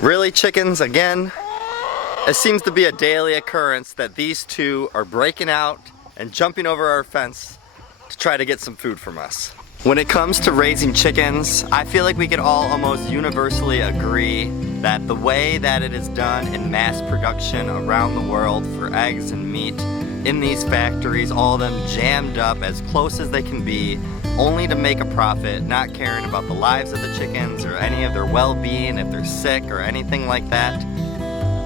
Really, chickens again? It seems to be a daily occurrence that these two are breaking out and jumping over our fence to try to get some food from us. When it comes to raising chickens, I feel like we could all almost universally agree that the way that it is done in mass production around the world for eggs and meat in these factories, all of them jammed up as close as they can be, only to make a profit, not caring about the lives of the chickens or any of their well-being, if they're sick or anything like that.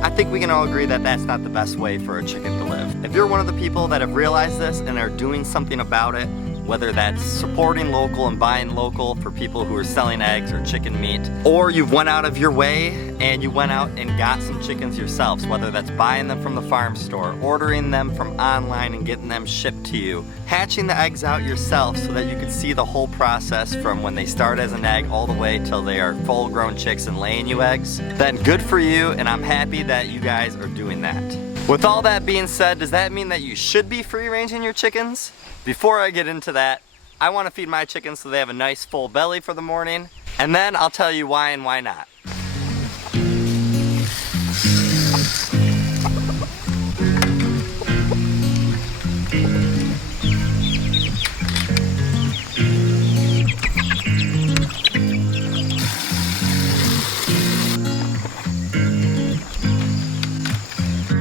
I think we can all agree that that's not the best way for a chicken to live. If you're one of the people that have realized this and are doing something about it, whether that's supporting local and buying local for people who are selling eggs or chicken meat, or you've went out of your way and you went out and got some chickens yourselves, whether that's buying them from the farm store, ordering them from online and getting them shipped to you, hatching the eggs out yourself so that you can see the whole process from when they start as an egg all the way till they are full-grown chicks and laying you eggs, then good for you, and I'm happy that you guys are doing that. With all that being said, does that mean that you should be free-ranging your chickens? Before I get into that, I want to feed my chickens so they have a nice full belly for the morning, and then I'll tell you why and why not.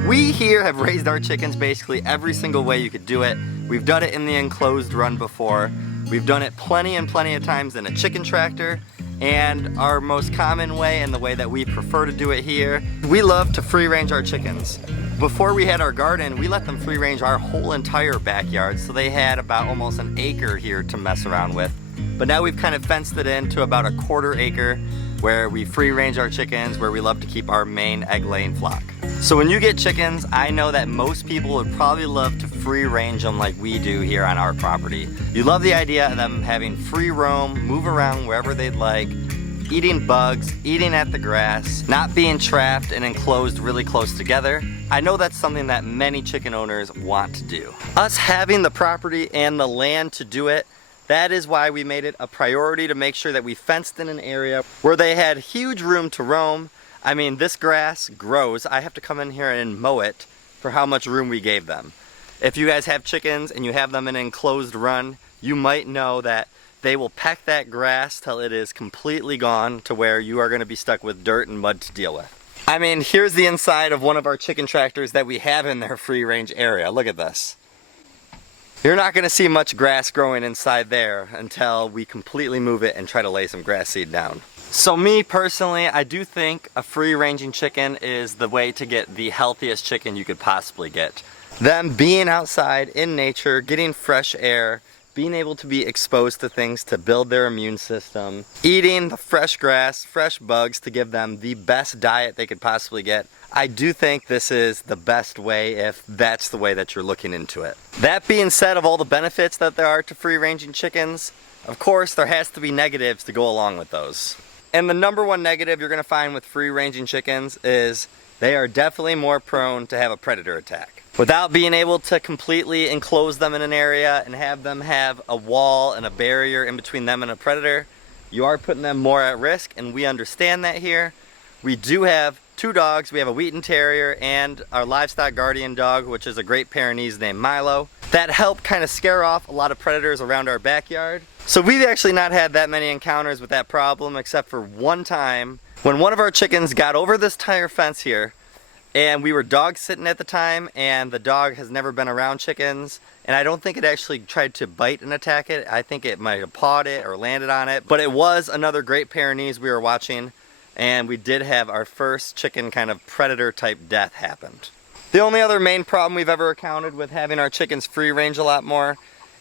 We here have raised our chickens basically every single way you could do it. We've done it in the enclosed run before. We've done it plenty and plenty of times in a chicken tractor. And our most common way, and the way that we prefer to do it here, we love to free range our chickens. Before we had our garden, we let them free range our whole entire backyard, so they had about almost an acre here to mess around with. But now we've kind of fenced it in to about a quarter acre where we free range our chickens, where we love to keep our main egg laying flock. So when you get chickens, I know that most people would probably love to free range them like we do here on our property. You love the idea of them having free roam, move around wherever they'd like, eating bugs, eating at the grass, not being trapped and enclosed really close together. I know that's something that many chicken owners want to do. Us having the property and the land to do it, that is why we made it a priority to make sure that we fenced in an area where they had huge room to roam. I mean, this grass grows. I have to come in here and mow it for how much room we gave them. If you guys have chickens and you have them in an enclosed run, you might know that they will peck that grass till it is completely gone, to where you are going to be stuck with dirt and mud to deal with. I mean, here's the inside of one of our chicken tractors that we have in their free range area. Look at this. You're not going to see much grass growing inside there until we completely move it and try to lay some grass seed down. So me personally, I do think a free ranging chicken is the way to get the healthiest chicken you could possibly get. Them being outside in nature, getting fresh air, being able to be exposed to things to build their immune system, eating the fresh grass, fresh bugs to give them the best diet they could possibly get. I do think this is the best way if that's the way that you're looking into it. That being said, of all the benefits that there are to free ranging chickens, of course there has to be negatives to go along with those. And the number one negative you're going to find with free ranging chickens is they are definitely more prone to have a predator attack. Without being able to completely enclose them in an area and have them have a wall and a barrier in between them and a predator, you are putting them more at risk, and we understand that here. We do have two dogs. We have a Wheaten Terrier and our livestock guardian dog, which is a Great Pyrenees named Milo, that help kind of scare off a lot of predators around our backyard. So we've actually not had that many encounters with that problem, except for one time when one of our chickens got over this tire fence here, and we were dog sitting at the time, and the dog has never been around chickens, and I don't think it actually tried to bite and attack it. I think it might have pawed it or landed on it, but it was another Great Pyrenees we were watching, and we did have our first chicken kind of predator type death happened. The only other main problem we've ever encountered with having our chickens free range a lot more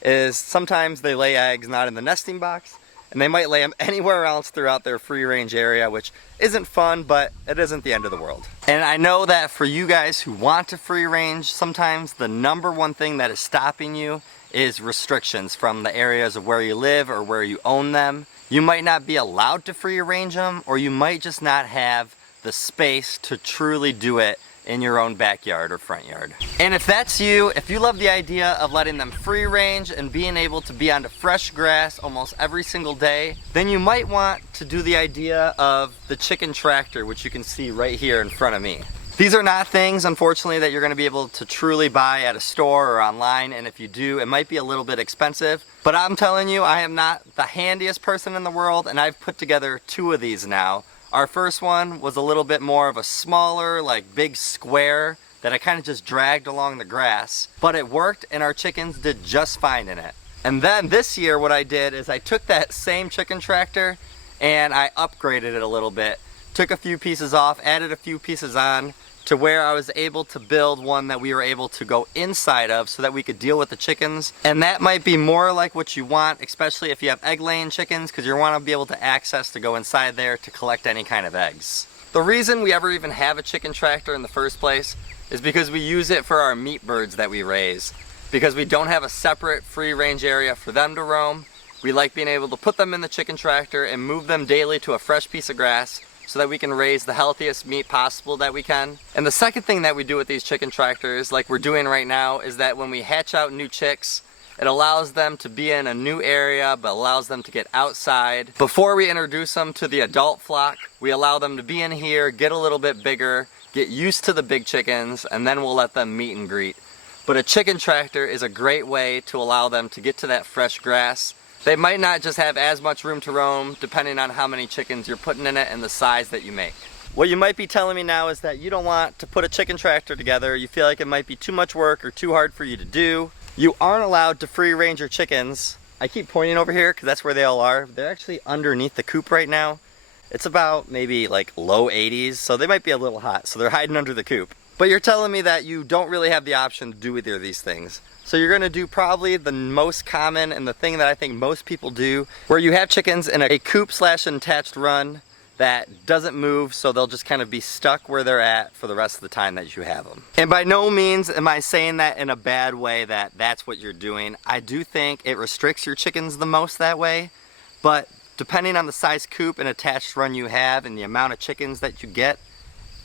is sometimes they lay eggs not in the nesting box, and they might lay them anywhere else throughout their free range area, which isn't fun, but it isn't the end of the world. And I know that for you guys who want to free range, sometimes the number one thing that is stopping you is restrictions from the areas of where you live or where you own them. You might not be allowed to free range them, or you might just not have the space to truly do it in your own backyard or front yard. And if that's you, if you love the idea of letting them free range and being able to be onto fresh grass almost every single day, then you might want to do the idea of the chicken tractor, which you can see right here in front of me. These are not things, unfortunately, that you're going to be able to truly buy at a store or online, and if you do, it might be a little bit expensive. But I'm telling you, I am not the handiest person in the world, and I've put together 2 of these now. Our first one was a little bit more of a smaller, like big square that I kind of just dragged along the grass, but it worked and our chickens did just fine in it. And then this year what I did is I took that same chicken tractor and I upgraded it a little bit. Took a few pieces off, added a few pieces on to where I was able to build one that we were able to go inside of so that we could deal with the chickens. And that might be more like what you want, especially if you have egg laying chickens, because you want to be able to access to go inside there to collect any kind of eggs. The reason we ever even have a chicken tractor in the first place is because we use it for our meat birds that we raise. Because we don't have a separate free range area for them to roam, we like being able to put them in the chicken tractor and move them daily to a fresh piece of grass so that we can raise the healthiest meat possible that we can. And the second thing that we do with these chicken tractors, like we're doing right now, is that when we hatch out new chicks, it allows them to be in a new area, but allows them to get outside. Before we introduce them to the adult flock, we allow them to be in here, get a little bit bigger, get used to the big chickens, and then we'll let them meet and greet. But a chicken tractor is a great way to allow them to get to that fresh grass. They might not just have as much room to roam depending on how many chickens you're putting in it and the size that you make. What you might be telling me now is that you don't want to put a chicken tractor together. You feel like it might be too much work or too hard for you to do. You aren't allowed to free range your chickens. I keep pointing over here because that's where they all are. They're actually underneath the coop right now. It's about maybe like low 80s, so they might be a little hot, so they're hiding under the coop. But you're telling me that you don't really have the option to do either of these things. So you're gonna do probably the most common and the thing that I think most people do, where you have chickens in a coop / attached run that doesn't move, so they'll just kind of be stuck where they're at for the rest of the time that you have them. And by no means am I saying that in a bad way that that's what you're doing. I do think it restricts your chickens the most that way, but depending on the size coop and attached run you have and the amount of chickens that you get,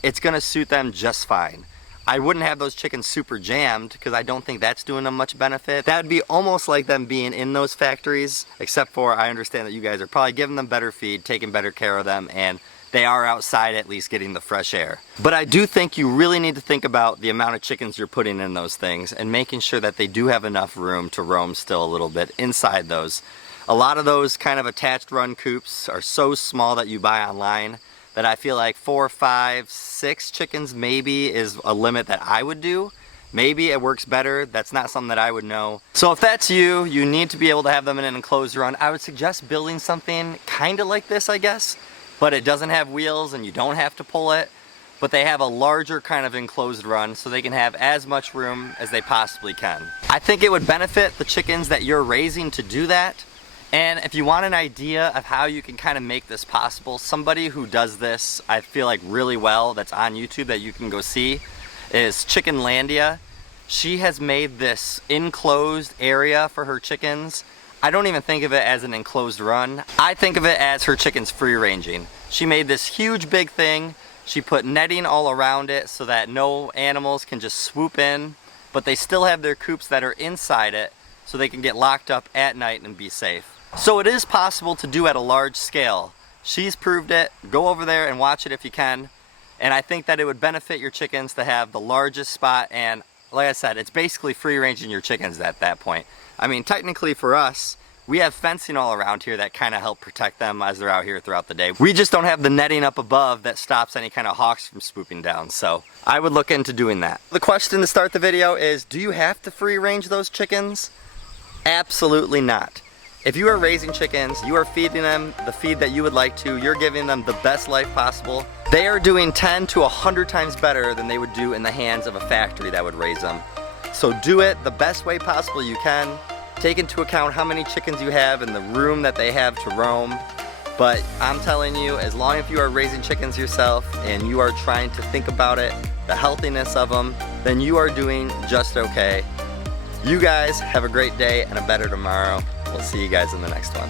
it's gonna suit them just fine. I wouldn't have those chickens super jammed because I don't think that's doing them much benefit. That would be almost like them being in those factories, except for I understand that you guys are probably giving them better feed, taking better care of them, and they are outside at least getting the fresh air. But I do think you really need to think about the amount of chickens you're putting in those things and making sure that they do have enough room to roam still a little bit inside those. A lot of those kind of attached run coops are so small that you buy online that I feel like 4, 5, 6 chickens maybe is a limit that I would do. Maybe it works better. That's not something that I would know. So if that's you, you need to be able to have them in an enclosed run. I would suggest building something kind of like this, I guess, but it doesn't have wheels and you don't have to pull it, but they have a larger kind of enclosed run so they can have as much room as they possibly can. I think it would benefit the chickens that you're raising to do that. And if you want an idea of how you can kind of make this possible, somebody who does this, I feel like really well, that's on YouTube that you can go see, is Chickenlandia. She has made this enclosed area for her chickens. I don't even think of it as an enclosed run. I think of it as her chickens free ranging. She made this huge big thing. She put netting all around it so that no animals can just swoop in, but they still have their coops that are inside it so they can get locked up at night and be safe. So it is possible to do at a large scale. She's proved it. Go over there and watch it if you can. And I think that it would benefit your chickens to have the largest spot, and like I said, it's basically free ranging your chickens at that point. I mean, technically for us, we have fencing all around here that kind of help protect them as they're out here throughout the day. We just don't have the netting up above that stops any kind of hawks from swooping down, so I would look into doing that. The question to start the video is, do you have to free range those chickens? Absolutely not. If you are raising chickens, you are feeding them the feed that you would like to, you're giving them the best life possible, they are doing 10 to 100 times better than they would do in the hands of a factory that would raise them. So do it the best way possible you can. Take into account how many chickens you have and the room that they have to roam. But I'm telling you, as long as you are raising chickens yourself and you are trying to think about it, the healthiness of them, then you are doing just okay. You guys have a great day and a better tomorrow. We'll see you guys in the next one.